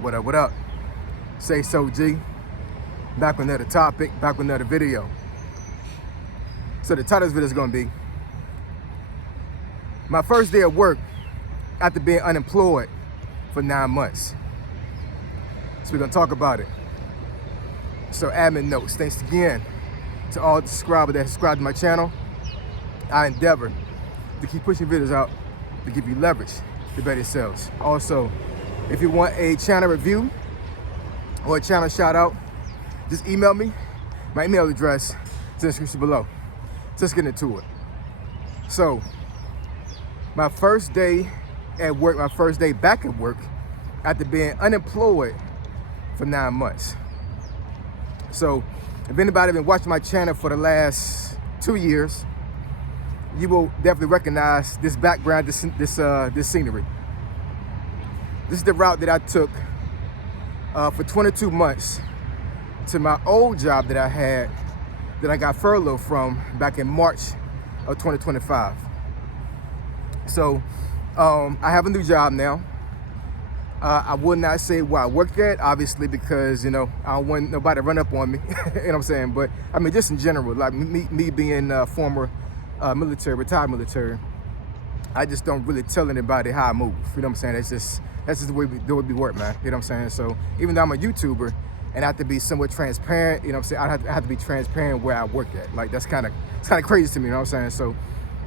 What up, what up? Say so, G. Back with another topic, back with another video. So the title of this video is gonna be my first day of work after being unemployed for 9 months. So we're gonna talk about it. So admin notes, thanks again to all the subscribers that subscribe to my channel. I endeavor to keep pushing videos out to give you leverage to better yourselves. Also, if you want a channel review or a channel shout out, just email me. My email address is in the description below. So let's get into it. So, my first day at work, my first day back at work after being unemployed for 9 months. So, if anybody been watching my channel for the last 2 years, you will definitely recognize this background, this scenery. This is the route that I took for 22 months to my old job that I had, that I got furloughed from back in March of 2025. So I have a new job now. I would not say where I work at, obviously, because, you know, I don't want nobody to run up on me, you know what I'm saying? But I mean, just in general, like me being former military, retired military, I just don't really tell anybody how I move, you know what I'm saying? That's just the way we work, man, you know what I'm saying? So even though I'm a YouTuber and I have to be somewhat transparent, you know what I'm saying? I have to be transparent where I work at. Like, it's kind of crazy to me, you know what I'm saying? So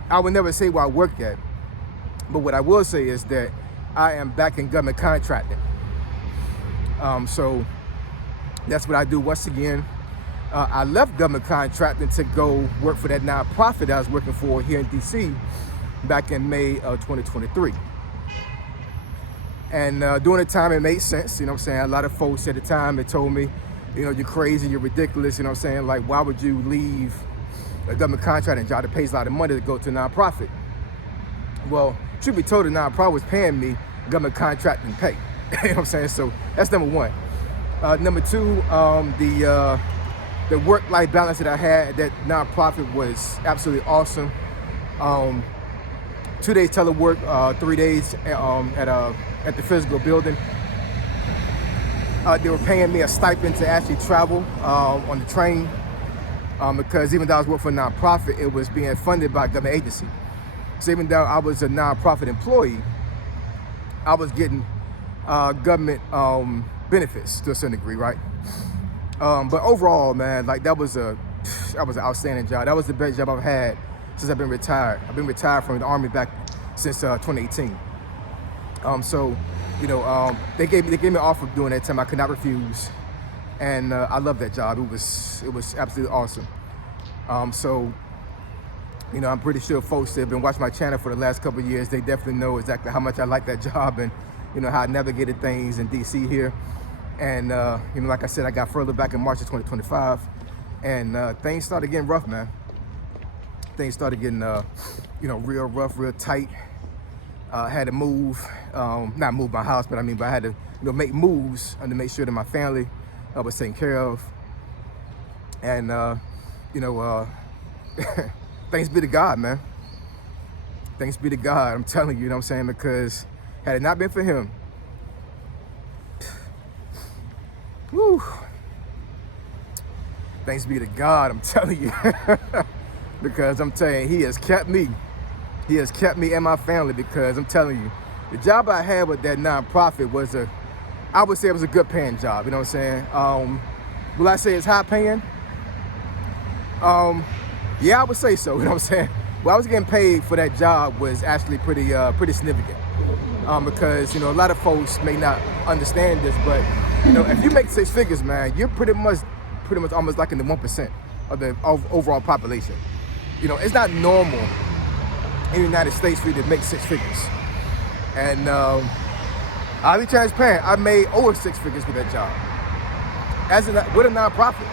I would never say where I work at, but what I will say is that I am back in government contracting. So that's what I do once again. I left government contracting to go work for that nonprofit I was working for here in DC back in May of 2023. And during the time, it made sense, you know what I'm saying? A lot of folks at the time, they told me, you know, you're crazy, you're ridiculous, you know what I'm saying? Like, why would you leave a government contracting job that pays a lot of money to go to a nonprofit? Well, truth be told, the nonprofit was paying me government contracting pay, you know what I'm saying? So that's number one. Number two, the work-life balance that I had at that nonprofit was absolutely awesome. 2 days telework, 3 days at the physical building. They were paying me a stipend to actually travel on the train because even though I was working for a nonprofit, it was being funded by a government agency. So even though I was a nonprofit employee, I was getting government benefits to a certain degree, right? But overall, man, like that was an outstanding job. That was the best job I've had since I've been retired. I've been retired from the Army back since 2018. So, you know, they gave me an offer doing that time. I could not refuse, and I love that job. It was absolutely awesome. So, you know, I'm pretty sure folks that have been watching my channel for the last couple of years, they definitely know exactly how much I like that job and, you know, how I navigated things in DC here. And, you know, like I said, I got furloughed back in March of 2025, and things started getting rough, man. Things started getting, you know, real rough, real tight. I had to move, not move my house, but I had to, you know, make moves to make sure that my family was taken care of. And, you know, thanks be to God, man. Thanks be to God, I'm telling you, you know what I'm saying? Because had it not been for him, whew, thanks be to God, I'm telling you. Because I'm telling you, he has kept me. He has kept me and my family, because I'm telling you, the job I had with that nonprofit was I would say it was a good paying job, you know what I'm saying? Will I say it's high paying? Yeah, I would say so, you know what I'm saying? What I was getting paid for that job was actually pretty significant. Because, you know, a lot of folks may not understand this, but, you know, if you make 6 figures, man, you're pretty much almost like in the 1% of the overall population. You know, it's not normal in the United States for you to make 6 figures. And I'll be transparent, I made over 6 figures with that job with a nonprofit.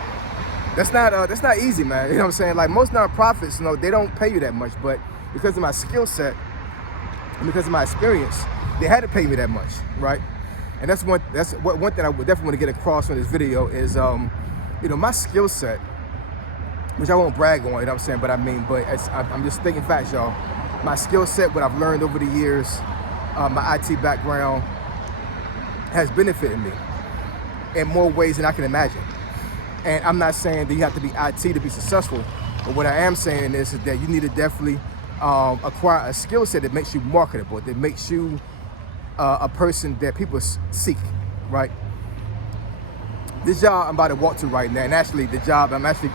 That's not easy, man. You know what I'm saying? Like most nonprofits, you know, they don't pay you that much, but because of my skill set and because of my experience, they had to pay me that much, right? And that's one thing I would definitely want to get across on this video is, you know, my skill set, which I won't brag on, you know what I'm saying? But I'm just thinking facts, y'all. My skill set, what I've learned over the years, my IT background, has benefited me in more ways than I can imagine. And I'm not saying that you have to be IT to be successful, but what I am saying is that you need to definitely acquire a skill set that makes you marketable, that makes you a person that people seek, right? This job I'm about to walk to right now, and actually the job I'm actually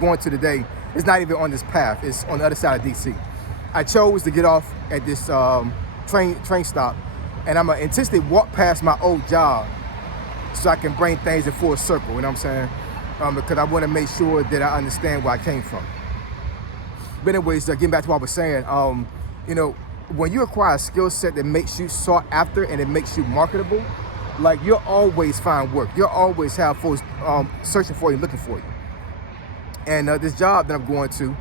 going to today is not even on this path. It's on the other side of DC. I chose to get off at this train stop, and I'm gonna intentionally walk past my old job so I can bring things in full circle, you know what I'm saying? Because I want to make sure that I understand where I came from. But anyways, getting back to what I was saying, you know, when you acquire a skill set that makes you sought after and it makes you marketable, like you'll always find work. You'll always have folks searching for you, looking for you. And this job that I'm going to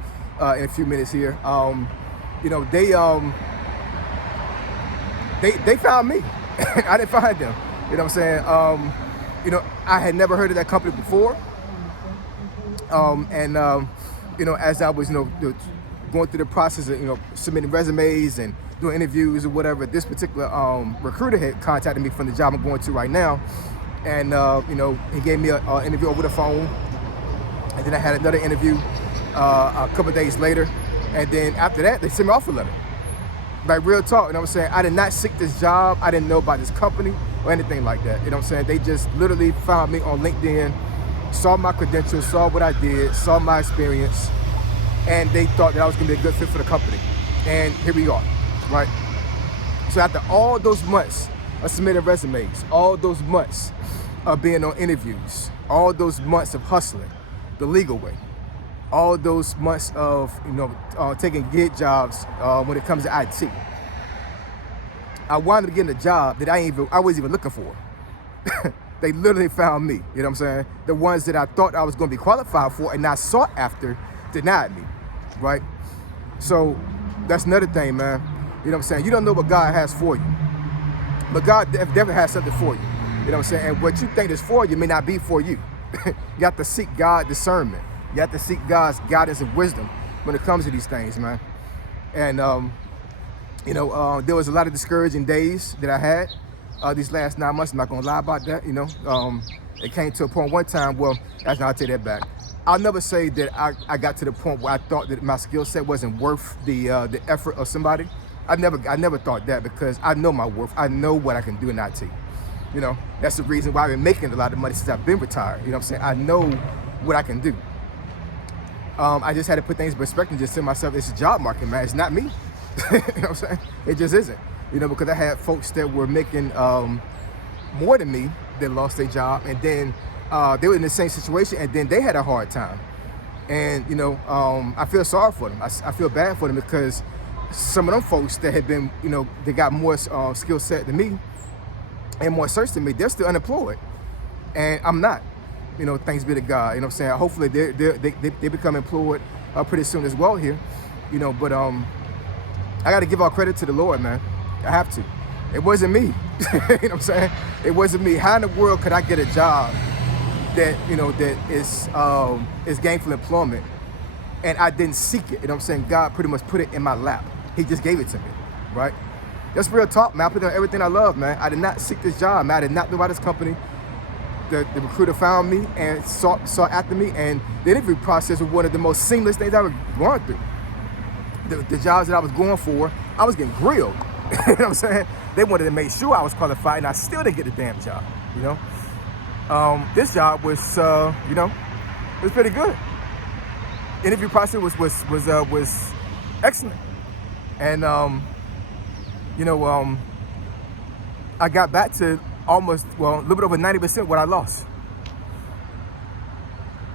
in a few minutes here, you know, they found me. I didn't find them. You know what I'm saying? You know, I had never heard of that company before. You know, as I was, you know, going through the process of, you know, submitting resumes and doing interviews or whatever, this particular recruiter had contacted me from the job I'm going to right now. And, you know, he gave me an interview over the phone. And then I had another interview a couple of days later. And then after that, they sent me an offer letter. Like real talk, you know what I'm saying? I did not seek this job. I didn't know about this company or anything like that. You know what I'm saying? They just literally found me on LinkedIn, saw my credentials, saw what I did, saw my experience, and they thought that I was gonna be a good fit for the company. And here we are, right? So after all those months of submitting resumes, all those months of being on interviews, all those months of hustling the legal way, all those months of, you know, taking gig jobs when it comes to IT, I wound up getting a job that I wasn't even looking for. They literally found me, you know what I'm saying? The ones that I thought I was gonna be qualified for and not sought after denied me, right? So that's another thing, man. You know what I'm saying? You don't know what God has for you, but God definitely has something for you. You know what I'm saying? And what you think is for you may not be for you. You have to seek God's discernment. You have to seek God's guidance and wisdom when it comes to these things, man. And, you know, there was a lot of discouraging days that I had these last 9 months. I'm not going to lie about that, you know. It came to a point one time, well, actually, I'll take that back. I'll never say that I got to the point where I thought that my skill set wasn't worth the effort of somebody. I never thought that, because I know my worth. I know what I can do in IT. You know, that's the reason why I've been making a lot of money since I've been retired. You know what I'm saying? I know what I can do. I just had to put things in perspective and just tell myself, it's a job market, man. It's not me. You know what I'm saying? It just isn't. You know, because I had folks that were making more than me that lost their job, and then they were in the same situation, and then they had a hard time. And, you know, I feel sorry for them. I feel bad for them, because some of them folks that had been, you know, they got more skill set than me and more search than me, they're still unemployed. And I'm not. You know, thanks be to God. You know what I'm saying? Hopefully they become employed pretty soon as well here. You know, but I got to give all credit to the Lord, man. I have to. It wasn't me. You know what I'm saying? It wasn't me. How in the world could I get a job that, you know, that is gainful employment, and I didn't seek it? You know what I'm saying? God pretty much put it in my lap. He just gave it to me, right? That's real talk, man. I put on everything I love, man. I did not seek this job, man. I did not know about this company. The recruiter found me and sought after me, and the interview process was one of the most seamless things I ever gone through. The jobs that I was going for, I was getting grilled. You know what I'm saying? They wanted to make sure I was qualified, and I still didn't get the damn job, you know? This job was, you know, it was pretty good. Interview process was excellent. And, you know, I got back to almost, well, a little bit over 90% what I lost.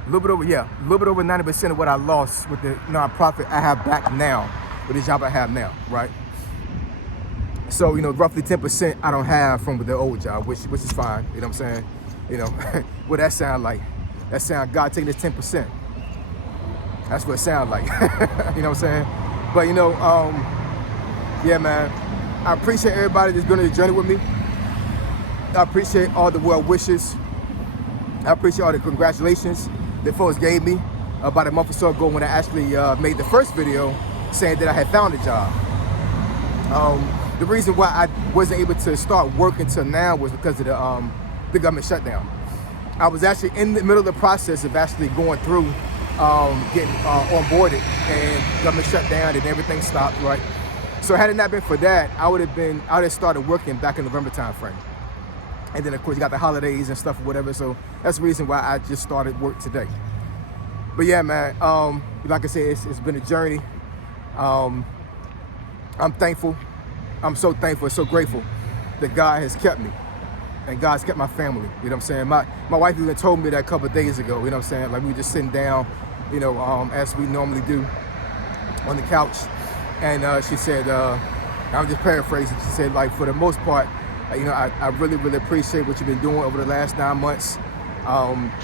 A little bit over 90% of what I lost with the nonprofit I have back now, with the job I have now, right? So, you know, roughly 10% I don't have from the old job, which is fine, you know what I'm saying? You know, what that sound like? That sound God taking this 10%. That's what it sounds like. You know what I'm saying? But, you know, yeah, man, I appreciate everybody that's been on the journey with me. I appreciate all the well wishes. I appreciate all the congratulations that folks gave me about a month or so ago when I actually made the first video saying that I had found a job. The reason why I wasn't able to start working till now was because of the government shutdown. I was actually in the middle of the process of actually going through getting onboarded, and government shut down and everything stopped, right? So had it not been for that, I would have started working back in November time frame. And then of course you got the holidays and stuff or whatever, so that's the reason why I just started work today. But yeah, man, like I said, it's been a journey. I'm thankful. I'm so thankful and so grateful that God has kept me. And God's kept my family, you know what I'm saying? My wife even told me that a couple of days ago, you know what I'm saying? Like we were just sitting down, you know, as we normally do on the couch. And she said, I'm just paraphrasing, she said, like, for the most part, you know, I really, really appreciate what you've been doing over the last 9 months.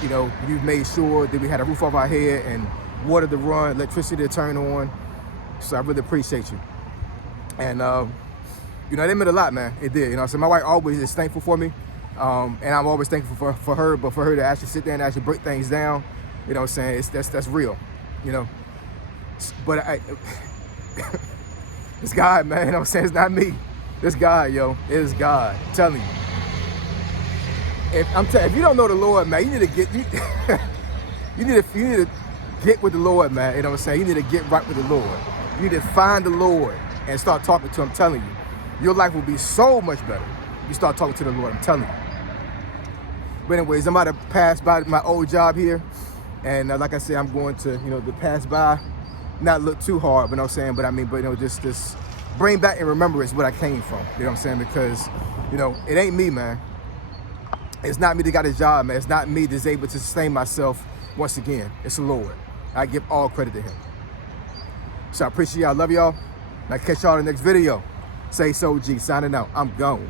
You know, you've made sure that we had a roof over our head and water to run, electricity to turn on. So I really appreciate you. And, you know, it meant a lot, man. It did, you know. So my wife always is thankful for me. And I'm always thankful for her, but for her to actually sit there and actually break things down, you know what I'm saying, that's real, you know. But it's God, man, you know what I'm saying, it's not me. It's God, yo, it is God, I'm telling you. If you don't know the Lord, man, you need to get, you need to get with the Lord, man, you know what I'm saying, you need to get right with the Lord. You need to find the Lord and start talking to him, I'm telling you. Your life will be so much better if you start talking to the Lord, I'm telling you. But anyways, I'm about to pass by my old job here. And like I said, I'm going to, you know, to pass by, not look too hard, but you know what I'm saying? But I mean, you know, just bring back in remembrance what I came from, you know what I'm saying? Because, you know, it ain't me, man. It's not me that got a job, man. It's not me that's able to sustain myself once again. It's the Lord. I give all credit to him. So I appreciate y'all. I love y'all. And I'll catch y'all in the next video. Say so, G, signing out. I'm gone.